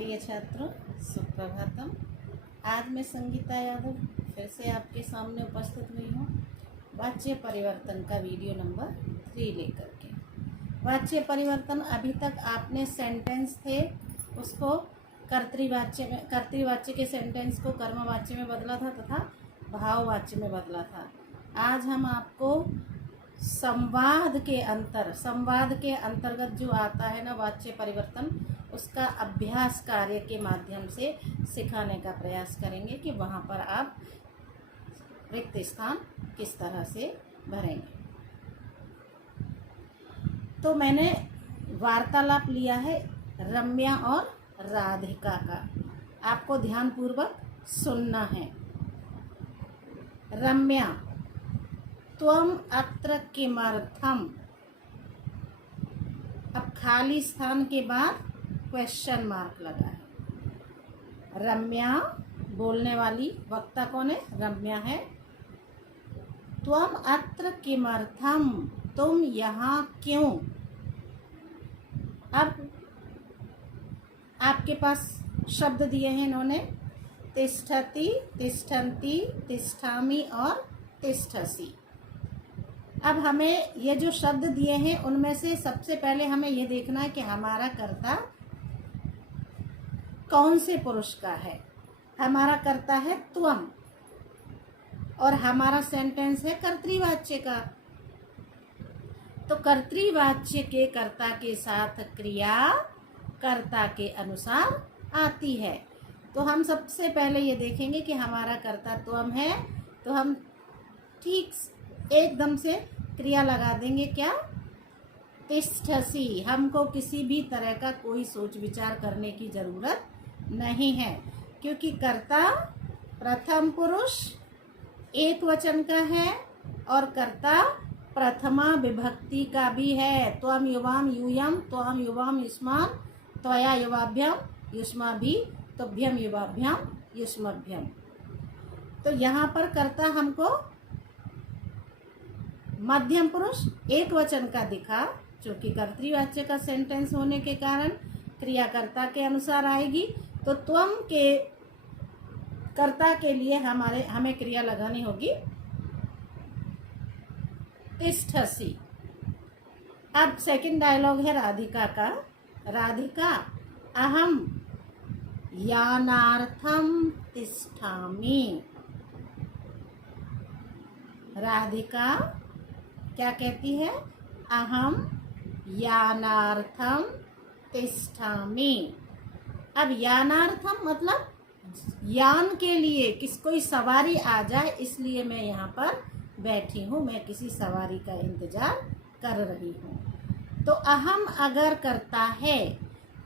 प्रिय छात्रों, सुप्रभातम। आज मैं संगीता यादव फिर से आपके सामने उपस्थित हुई हूँ वाच्य परिवर्तन का वीडियो नंबर 3 लेकर के। वाच्य परिवर्तन, अभी तक आपने सेंटेंस थे उसको कर्तृवाच्य के सेंटेंस को कर्मवाच्य में बदला था तथा भाववाच्य में बदला था। आज हम आपको संवाद के अंतर्गत जो आता है ना वाच्य परिवर्तन, उसका अभ्यास कार्य के माध्यम से सिखाने का प्रयास करेंगे कि वहाँ पर आप रिक्त स्थान किस तरह से भरेंगे। तो मैंने वार्तालाप लिया है रम्या और राधिका का, आपको ध्यानपूर्वक सुनना है। रम्या, त्वम अत्र किमर्थम। अब खाली स्थान के बाद क्वेश्चन मार्क लगा है। रम्या बोलने वाली, वक्ता कौन है? रम्या है। त्वम अत्र किमर्थम, तुम यहाँ क्यों? अब आपके पास शब्द दिए हैं इन्होंने, तिष्ठति, तिष्ठन्ति, तिष्ठामि और तिष्ठसि। अब हमें ये जो शब्द दिए हैं उनमें से सबसे पहले हमें ये देखना है कि हमारा कर्ता कौन से पुरुष का है। हमारा कर्ता है त्वम और हमारा सेंटेंस है कर्तृवाच्य का। तो कर्तृवाच्य के कर्ता के साथ क्रिया कर्ता के अनुसार आती है। तो हम सबसे पहले ये देखेंगे कि हमारा कर्ता त्वम है, तो हम ठीक एकदम से क्रिया लगा देंगे। क्या? तिष्ठसि। हमको किसी भी तरह का कोई सोच विचार करने की ज़रूरत नहीं है, क्योंकि कर्ता प्रथम पुरुष एक वचन का है और कर्ता प्रथमा विभक्ति का भी है। त्वम युवाम यूयम, त्वम युवाम युष्मान, त्वया युवाभ्यम युष्माभि, तुभ्यम युवाभ्यम युष्मभ्यम। तो यहाँ पर कर्ता हमको मध्यम पुरुष एक वचन का दिखा, जो कि कर्तृवाच्य का सेंटेंस होने के कारण क्रिया कर्ता के अनुसार आएगी। तो त्वम के कर्ता के लिए हमें क्रिया लगानी होगी तिष्ठसि। अब सेकंड डायलॉग है राधिका का। राधिका, अहम यानार्थम तिष्ठामि। राधिका क्या कहती है? अहम यानार्थम तिष्ठामि। अब यानार्थम मतलब यान के लिए, कोई सवारी आ जाए इसलिए मैं यहाँ पर बैठी हूँ, मैं किसी सवारी का इंतजार कर रही हूँ। तो अहम अगर कर्ता है,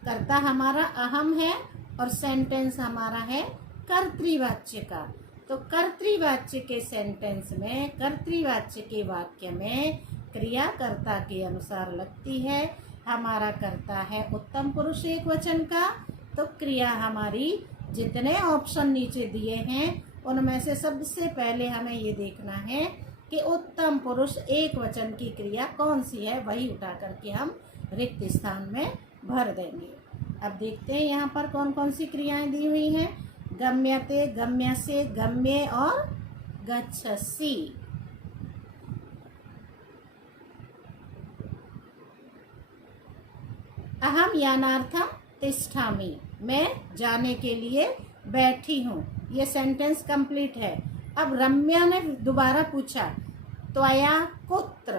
कर्ता हमारा अहम है और सेंटेंस हमारा है कर्तृवाच्य का। तो कर्तृवाच्य के सेंटेंस में, कर्तृवाच्य के वाक्य में क्रिया कर्ता के अनुसार लगती है। हमारा कर्ता है उत्तम पुरुष एक वचन का, तो क्रिया हमारी जितने ऑप्शन नीचे दिए हैं उनमें से सबसे पहले हमें ये देखना है कि उत्तम पुरुष एक वचन की क्रिया कौन सी है, वही उठा करके हम रिक्त स्थान में भर देंगे। अब देखते हैं यहाँ पर कौन कौन सी क्रियाएं दी हुई हैं। गम्यते, गम्यसे, गम्ये और गच्छसि। अहम यानार्थम तिष्ठामि, मैं जाने के लिए बैठी हूँ। ये सेंटेंस कंप्लीट है। अब रम्या ने दोबारा पूछा, त्वया कुत्र,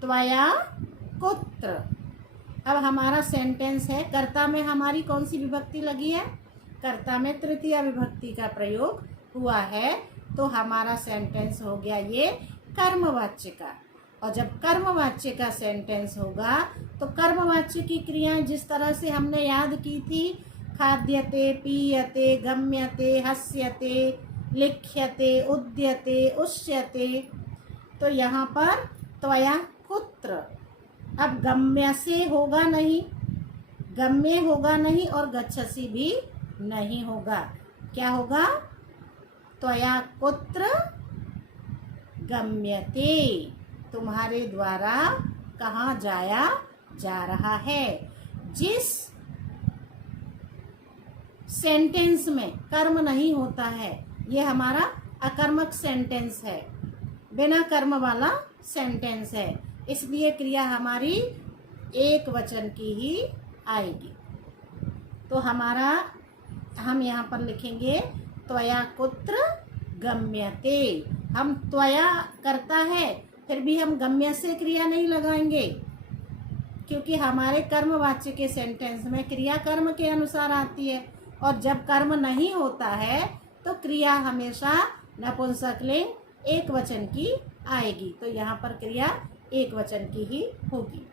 त्वया कुत्र। अब हमारा सेंटेंस है, कर्ता में हमारी कौन सी विभक्ति लगी है? कर्ता में तृतीया विभक्ति का प्रयोग हुआ है, तो हमारा सेंटेंस हो गया ये कर्मवाच्य का। और जब कर्मवाच्य का सेंटेंस होगा तो कर्मवाच्य की क्रियाएं जिस तरह से हमने याद की थी, खाद्यते, पीयते, गम्यते, हस्यते, लिख्यते, उद्यते, उष्यते, तो यहाँ पर त्वया कुत्र। अब गम्य से होगा नहीं, गम्य होगा नहीं और गच्छसि भी नहीं होगा। क्या होगा? त्वया कुत्र गम्यते, तुम्हारे द्वारा कहाँ जाया जा रहा है। जिस सेंटेंस में कर्म नहीं होता है, ये हमारा अकर्मक सेंटेंस है, बिना कर्म वाला सेंटेंस है, इसलिए क्रिया हमारी एक वचन की ही आएगी। तो हम यहाँ पर लिखेंगे त्वया कुत्र गम्यते। हम त्वया करता है, फिर भी हम गम्य से क्रिया नहीं लगाएंगे, क्योंकि हमारे कर्मवाच्य के सेंटेंस में क्रिया कर्म के अनुसार आती है, और जब कर्म नहीं होता है तो क्रिया हमेशा नपुंसकलिंग एक वचन की आएगी। तो यहाँ पर क्रिया एक वचन की ही होगी।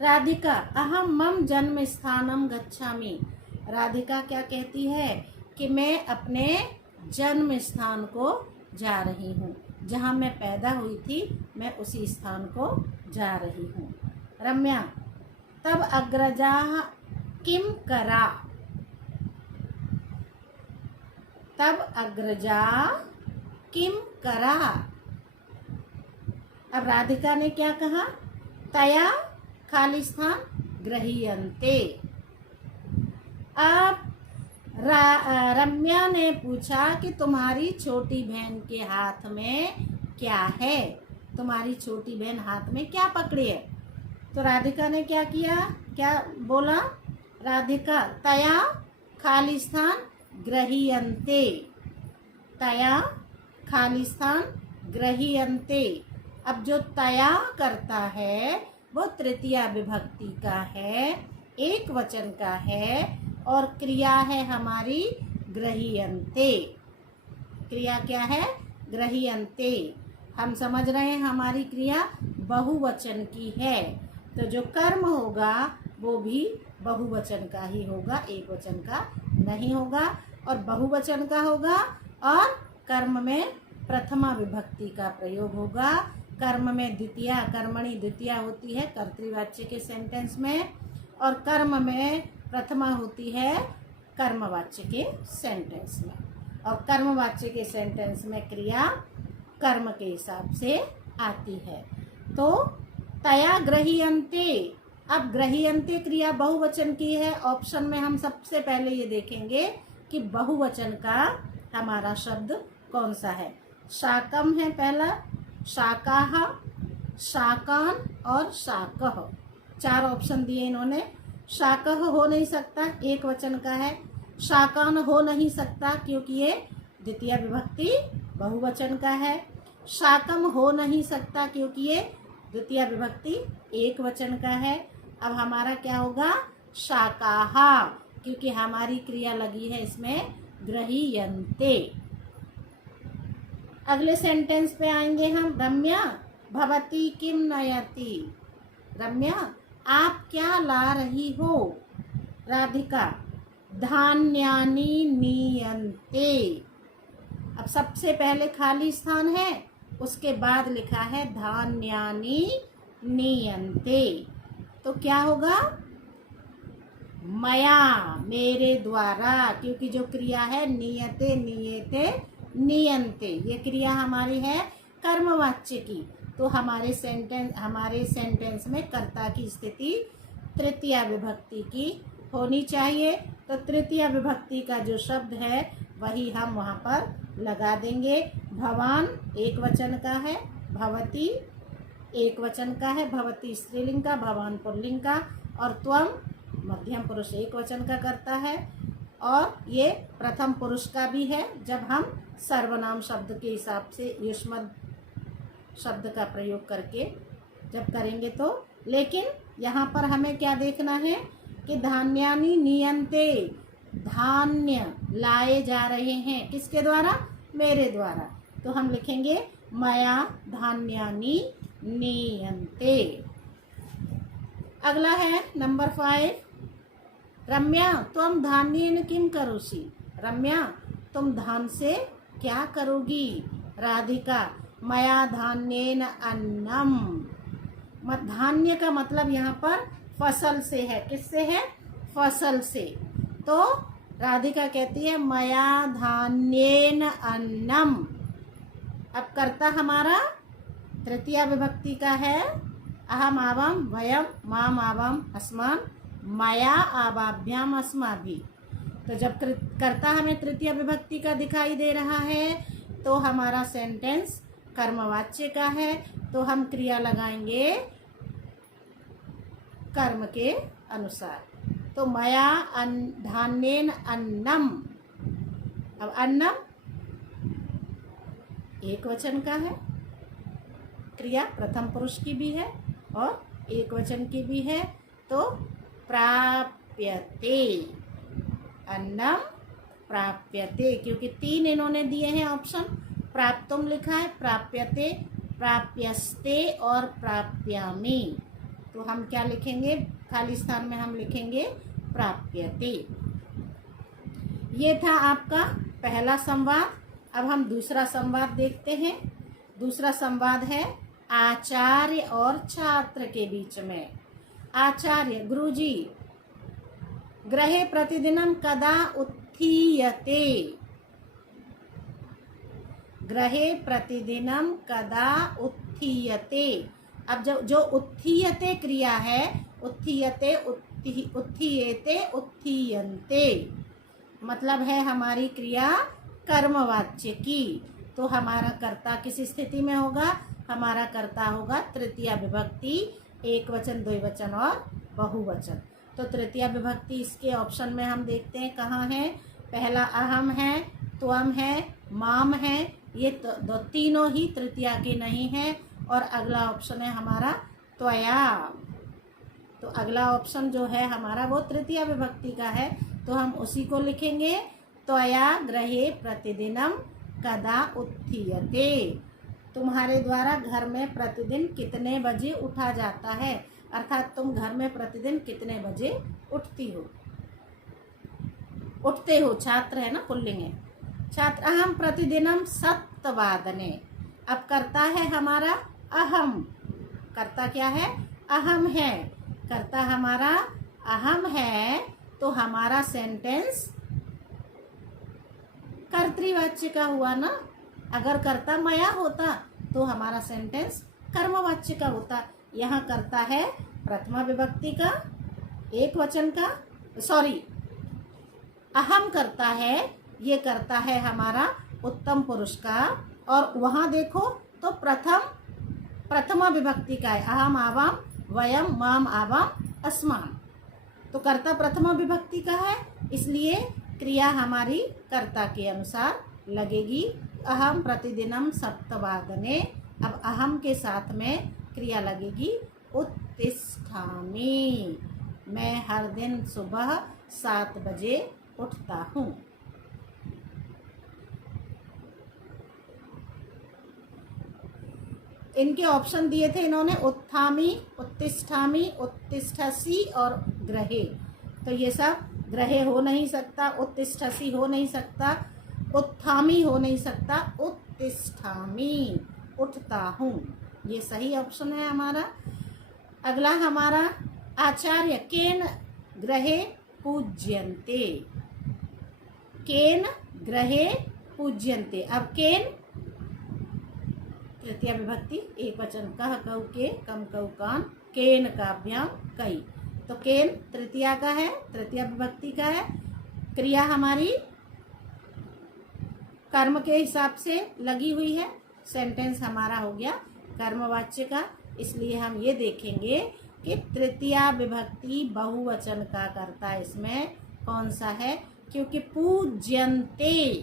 राधिका अहम मम जन्म स्थानम गच्छामि। राधिका क्या कहती है कि मैं अपने जन्म स्थान को जा रही हूँ, जहाँ मैं पैदा हुई थी मैं उसी स्थान को जा रही हूँ। रम्या तब अग्रजा किम करा। तब अग्रजा किम करा। अब राधिका ने क्या कहा, तया खाली स्थान गृह्यन्ते। अब रम्या ने पूछा कि तुम्हारी छोटी बहन के हाथ में क्या है, तुम्हारी छोटी बहन हाथ में क्या पकड़ी है। तो राधिका ने क्या किया, क्या बोला, राधिका तया खाली स्थान गृह्यन्ते। तया खाली स्थान गृह्यन्ते। अब जो तया करता है वो तृतीया विभक्ति का है, एक वचन का है, और क्रिया है हमारी गृह्यन्ते। क्रिया क्या है, गृह्यन्ते। हम समझ रहे हैं हमारी क्रिया बहुवचन की है, तो जो कर्म होगा वो भी बहुवचन का ही होगा, एक वचन का नहीं होगा, और बहुवचन का होगा, और कर्म में प्रथमा विभक्ति का प्रयोग होगा। कर्म में द्वितीया, कर्मणि द्वितीया होती है कर्तृवाच्य के सेंटेंस में, और कर्म में प्रथमा होती है कर्मवाच्य के सेंटेंस में, और कर्मवाच्य के सेंटेंस में क्रिया कर्म के हिसाब से आती है। तो तया गृह्यन्ते। अब गृह्यन्ते क्रिया बहुवचन की है। ऑप्शन में हम सबसे पहले ये देखेंगे कि बहुवचन का हमारा शब्द कौन सा है। शाकम है पहला, शाकाह, शाकान और शाकह, चार ऑप्शन दिए इन्होंने। शाकह हो नहीं सकता, एक वचन का है। शाकान हो नहीं सकता क्योंकि ये द्वितीय विभक्ति बहुवचन का है। शाकम हो नहीं सकता क्योंकि ये द्वितीय विभक्ति एक वचन का है। अब हमारा क्या होगा, शाकाहा, क्योंकि हमारी क्रिया लगी है इसमें गृह्यन्ते। अगले सेंटेंस पे आएंगे हम। रम्या भवती किम नयति। रम्या आप क्या ला रही हो। राधिका धान्यानि नीयन्ते। अब सबसे पहले खाली स्थान है, उसके बाद लिखा है धान्यानि नीयन्ते, तो क्या होगा, मया मेरे द्वारा, क्योंकि जो क्रिया है नियते नियते नियन्ते, ये क्रिया हमारी है कर्मवाच्य की। तो हमारे सेंटेंस में कर्ता की स्थिति तृतीया विभक्ति की होनी चाहिए। तो तृतीया विभक्ति का जो शब्द है वही हम वहाँ पर लगा देंगे। भवान एक वचन का है, भवती एक वचन का है, भवती स्त्रीलिंग का, भवान पुल्लिंग का, और त्वम मध्यम पुरुष एक वचन का करता है, और ये प्रथम पुरुष का भी है जब हम सर्वनाम शब्द के हिसाब से युष्मद शब्द का प्रयोग करके जब करेंगे तो। लेकिन यहाँ पर हमें क्या देखना है कि धान्यानि नीयन्ते, धान्य लाए जा रहे हैं, किसके द्वारा, मेरे द्वारा। तो हम लिखेंगे मया धान्यानि नीयन्ते। अगला है नंबर 5। रम्या त्वम धान्येन किम करोषि। रम्या तुम धान से क्या करोगी। राधिका मया धान्येन अन्नम। धान्य का मतलब यहाँ पर फसल से है, किससे है, फसल से। तो राधिका कहती है मया धान्येन अन्नम। अब कर्ता हमारा तृतीया विभक्ति का है, अहम आवाम वयम माम आवाम अस्मान मया आवाभ्याम अस्माभि। तो जब कर्ता हमें तृतीय विभक्ति का दिखाई दे रहा है तो हमारा सेंटेंस कर्मवाच्य का है, तो हम क्रिया लगाएंगे कर्म के अनुसार। तो मया धान्येन अन्नम, अब अन्नम एक वचन का है, क्रिया प्रथम पुरुष की भी है और एक वचन की भी है, तो प्राप्यते, अन्नम प्राप्यते, क्योंकि 3 इन्होंने दिए हैं ऑप्शन, प्राप्तुम लिखा है, प्राप्यते, प्राप्यस्ते और प्राप्यामि, तो हम क्या लिखेंगे, खाली स्थान में हम लिखेंगे प्राप्यते। ये था आपका पहला संवाद। अब हम दूसरा संवाद देखते हैं। दूसरा संवाद है आचार्य और छात्र के बीच में। आचार्य, गुरुजी, गृहे प्रतिदिनम कदा उत्थीयते, गृहे प्रतिदिनम कदा उत्थीयते। अब जो उत्थीयते क्रिया है, उत्थीयते, उत्थीयते, उत्थीयन्ते, मतलब है हमारी क्रिया कर्मवाच्य की। तो हमारा कर्ता किस स्थिति में होगा, हमारा कर्ता होगा तृतीय विभक्ति, एक वचन, द्विवचन और बहुवचन। तो तृतीय विभक्ति इसके ऑप्शन में हम देखते हैं कहाँ है। पहला अहम है, त्वम है, माम है, ये तो तीनों ही तृतीया के नहीं है। और अगला ऑप्शन है हमारा त्वया, तो अगला ऑप्शन जो है हमारा वो तृतीय विभक्ति का है, तो हम उसी को लिखेंगे, त्वया गृहे प्रतिदिनम कदा उत्थीयते, तुम्हारे द्वारा घर में प्रतिदिन कितने बजे उठा जाता है, अर्थात तुम घर में प्रतिदिन कितने बजे उठती हो, उठते हो, छात्र है ना, पुल्लिंग है, छात्र। अहम प्रतिदिनम सप्तवादने, अब करता है हमारा अहम, कर्ता क्या है, अहम है, कर्ता हमारा अहम है, तो हमारा सेंटेंस कर्तृवाच्य का हुआ ना। अगर कर्ता मया होता तो हमारा सेंटेंस कर्मवाच्य का होता। यहाँ कर्ता है प्रथमा विभक्ति का, एक वचन का, सॉरी अहम करता है, ये करता है हमारा उत्तम पुरुष का, और वहाँ देखो तो प्रथमा विभक्ति का है, अहम आवाम वयम माम आवाम अस्माम, तो कर्ता प्रथमा विभक्ति का है, इसलिए क्रिया हमारी कर्ता के अनुसार लगेगी। अहम प्रतिदिनम सप्तवादने, अब अहम के साथ में क्रिया लगेगी उत्तिष्ठामि, मैं हर दिन सुबह 7 बजे उठता हूँ। इनके ऑप्शन दिए थे इन्होंने, उत्थामि, उत्तिष्ठामि, उत्तिष्ठसि और ग्रहे, तो ये सब ग्रहे हो नहीं सकता, उत्तिष्ठसि हो नहीं सकता, उत्थामि हो नहीं सकता, उत्तिष्ठामि, उठता हूँ, ये सही ऑप्शन है हमारा। अगला हमारा आचार्य, केन ग्रहे पूज्यन्ते, केन ग्रहे पूज्यन्ते, अब केन तृतीय विभक्ति, एक वचन, कह कऊ के, कम कऊ कान, केन काभ्याम कई, तो केन तृतीया का है, तृतीय विभक्ति का है, क्रिया हमारी कर्म के हिसाब से लगी हुई है, सेंटेंस हमारा हो गया कर्मवाच्य का, इसलिए हम ये देखेंगे कि तृतीया विभक्ति बहुवचन का कर्ता इसमें कौन सा है, क्योंकि पूज्यन्ते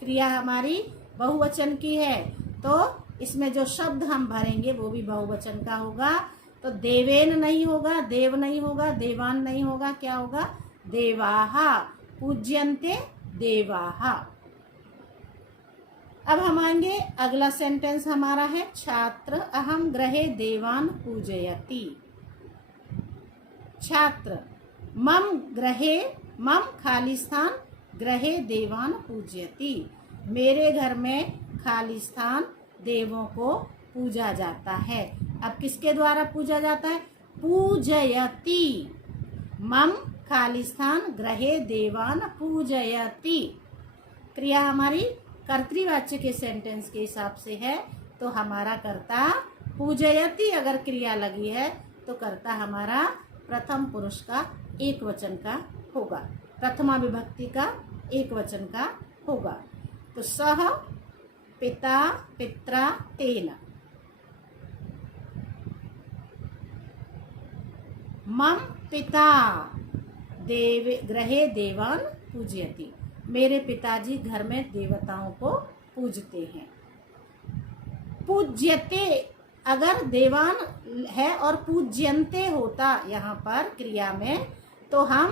क्रिया हमारी बहुवचन की है, तो इसमें जो शब्द हम भरेंगे वो भी बहुवचन का होगा। तो देवेन नहीं होगा, देव नहीं होगा, देवान नहीं होगा, क्या होगा, देवाहा, पूज्यन्ते देवाहा। अब हम आएंगे, अगला सेंटेंस हमारा है छात्र, अहम गृहे देवान पूजयति, छात्र, मम गृहे, मम खाली स्थान, गृहे देवान पूजयति, मेरे घर में खाली स्थान देवों को पूजा जाता है। अब किसके द्वारा पूजा जाता है, पूजयति, मम खाली स्थान गृहे देवान पूजयति, क्रिया हमारी कर्तृवाच्य के सेंटेंस के हिसाब से है, तो हमारा कर्ता पूजयति अगर क्रिया लगी है तो कर्ता हमारा प्रथम पुरुष का एक वचन का होगा, प्रथमा विभक्ति का एक वचन का होगा। तो सह पिता पित्रा तेन, मम पिता गृहे देवान पूजयति, मेरे पिताजी घर में देवताओं को पूजते हैं। पूज्यते अगर देवान है और पूज्यन्ते होता यहाँ पर क्रिया में, तो हम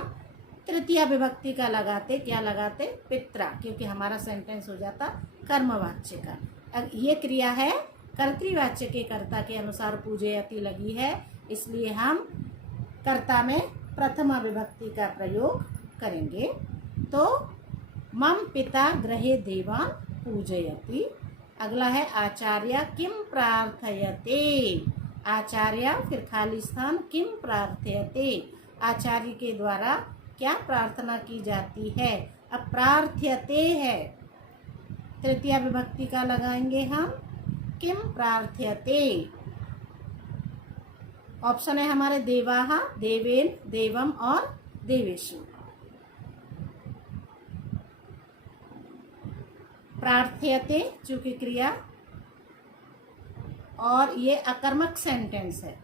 तृतीया विभक्ति का लगाते, क्या लगाते, पित्रा, क्योंकि हमारा सेंटेंस हो जाता कर्मवाच्य का। ये क्रिया है कर्तृवाच्य के कर्ता के अनुसार पूजयति लगी है, इसलिए हम कर्ता में प्रथमा विभक्ति का प्रयोग करेंगे। तो मम पिता गृहे देवान पूजयति। अगला है आचार्य किम प्रार्थयते, आचार्य फिर खाली स्थान किम प्रार्थयते, आचार्य के द्वारा क्या प्रार्थना की जाती है। अब प्रार्थयते है, तृतीया विभक्ति का लगाएंगे हम, किम प्रार्थयते। ऑप्शन है हमारे देवाहा, देवेन, देवम और देवेशु। प्रार्थयते चूंकि क्रिया और ये अकर्मक सेंटेंस है,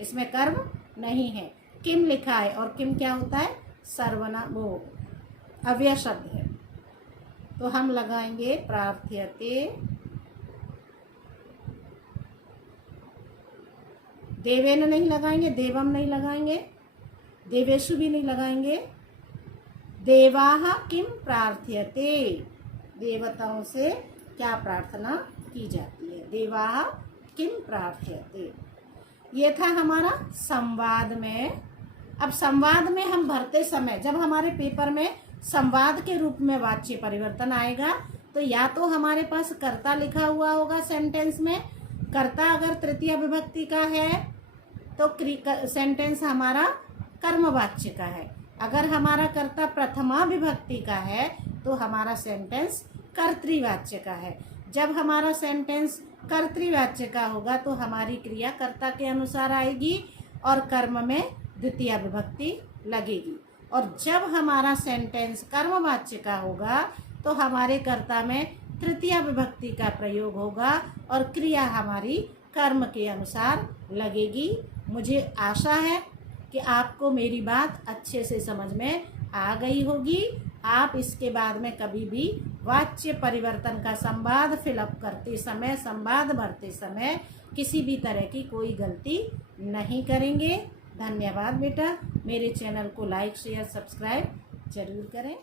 इसमें कर्म नहीं है। किम लिखा है और किम क्या होता है, सर्वनाम, वो अव्यय शब्द है, तो हम लगाएंगे प्रार्थयते। देवेन नहीं लगाएंगे, देवम नहीं लगाएंगे, देवेशु भी नहीं लगाएंगे। देवाः किम प्रार्थयते, देवताओं से क्या प्रार्थना की जाती है, देवाः किम प्रार्थयते। ये था हमारा संवाद में। अब संवाद में हम भरते समय, जब हमारे पेपर में संवाद के रूप में वाच्य परिवर्तन आएगा, तो या तो हमारे पास कर्ता लिखा हुआ होगा सेंटेंस में, कर्ता अगर तृतीय विभक्ति का है तो सेंटेंस हमारा कर्मवाच्य का है। अगर हमारा कर्ता प्रथमा विभक्ति का है तो हमारा सेंटेंस कर्तृवाच्य का है। जब हमारा सेंटेंस कर्तृवाच्य का होगा तो हमारी क्रिया कर्ता के अनुसार आएगी और कर्म में द्वितीय विभक्ति लगेगी। और जब हमारा सेंटेंस कर्मवाच्य का होगा तो हमारे कर्ता में तृतीय विभक्ति का प्रयोग होगा और क्रिया हमारी कर्म के अनुसार लगेगी। मुझे आशा है कि आपको मेरी बात अच्छे से समझ में आ गई होगी। आप इसके बाद में कभी भी वाच्य परिवर्तन का संवाद फिलअप करते समय, संवाद भरते समय किसी भी तरह की कोई गलती नहीं करेंगे। धन्यवाद बेटा। मेरे चैनल को लाइक शेयर सब्सक्राइब जरूर करें।